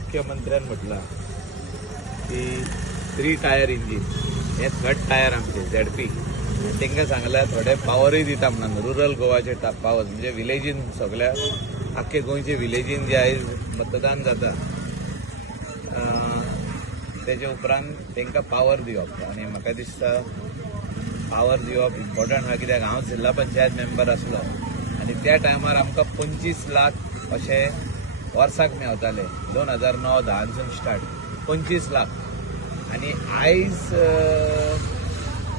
मुख्यमंत्र्यान म्हटलं की 3 टायर इंजिन हे 3rd टायर आमचे ZP तांकां सांगल्यार थोडे पावरय दिता म्हणून रुरल गोवाचे पावर म्हणजे विलेजीन सगळ्या आख्खे गोंयचे विलेजीन जे आयज मतदान जाता तेजे उपरांत तांकां पावर दिवप आनी म्हाका दिसता पावर दिवप इम्पॉर्टंट आहा कित्याक हांव जिल्हा पंचायत मेंबर आसलो आनी त्या टायमार आमकां 25 लाख अशे वर्साक मेवताले 2009-10 स्टार्ट 25 लाख आनी आयज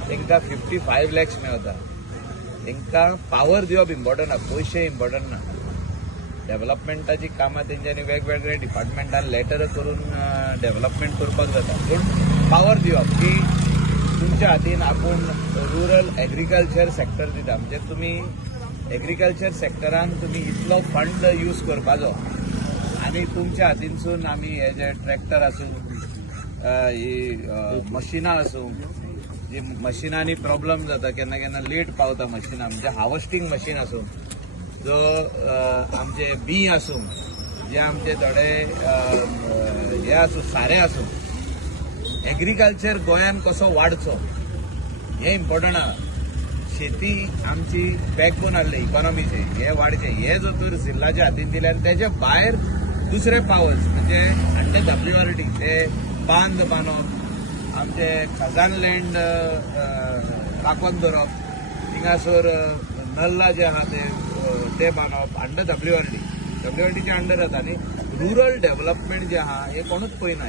तांकां 55 लॅक्स मेवता. तांकां पावर दिवप इम्पॉर्टंट आहा, पयशे इम्पॉर्टंट ना. डेव्हलपमेंटाची कामां तेंच्यांनी वेगवेगळे डिपार्टमेंटान लेटर करून डेव्हलपमेंट करपाक जाता पूण पावर दिवप की तुमच्या हातीन आपूण रुरल एग्रीकल्चर सेक्टर दिता म्हणजे तुमी एग्रीकल्चर सेक्टरान तुमी इतलो फंड यूज करपाचो आनी तुमच्या हातीनसून आमी हे जे ट्रॅक्टर आसूं ही मशिनां आसूं जी मशिनांनी प्रॉब्लेम जाता केन्ना केन्ना लेट पावता मशिनां म्हणजे हार्वेस्टिंग मशीन आसूं जो आमचे बी आसूं जे आमचे थोडे हे आसूं सारें आसूं एग्रीकल्चर गोंयान कसो वाडचो हे इम्पॉर्टंट आहा. शेती आमची बॅकबोन आहली इकॉनॉमीचे हे वाडचे हे जर तर जिल्ल्याच्या हातीन दिल्यार तेजे भायर दुसरे पावर्स म्हणजे WRD ते बांद बांदप आमचे खजान लँड राखून दवरप थिंगासर नल्ला जे आहा ते बांदप WRDच्या अंडर येता आनी रुरल डेव्हलपमेंट जे आहा हे कोणूच पळयना.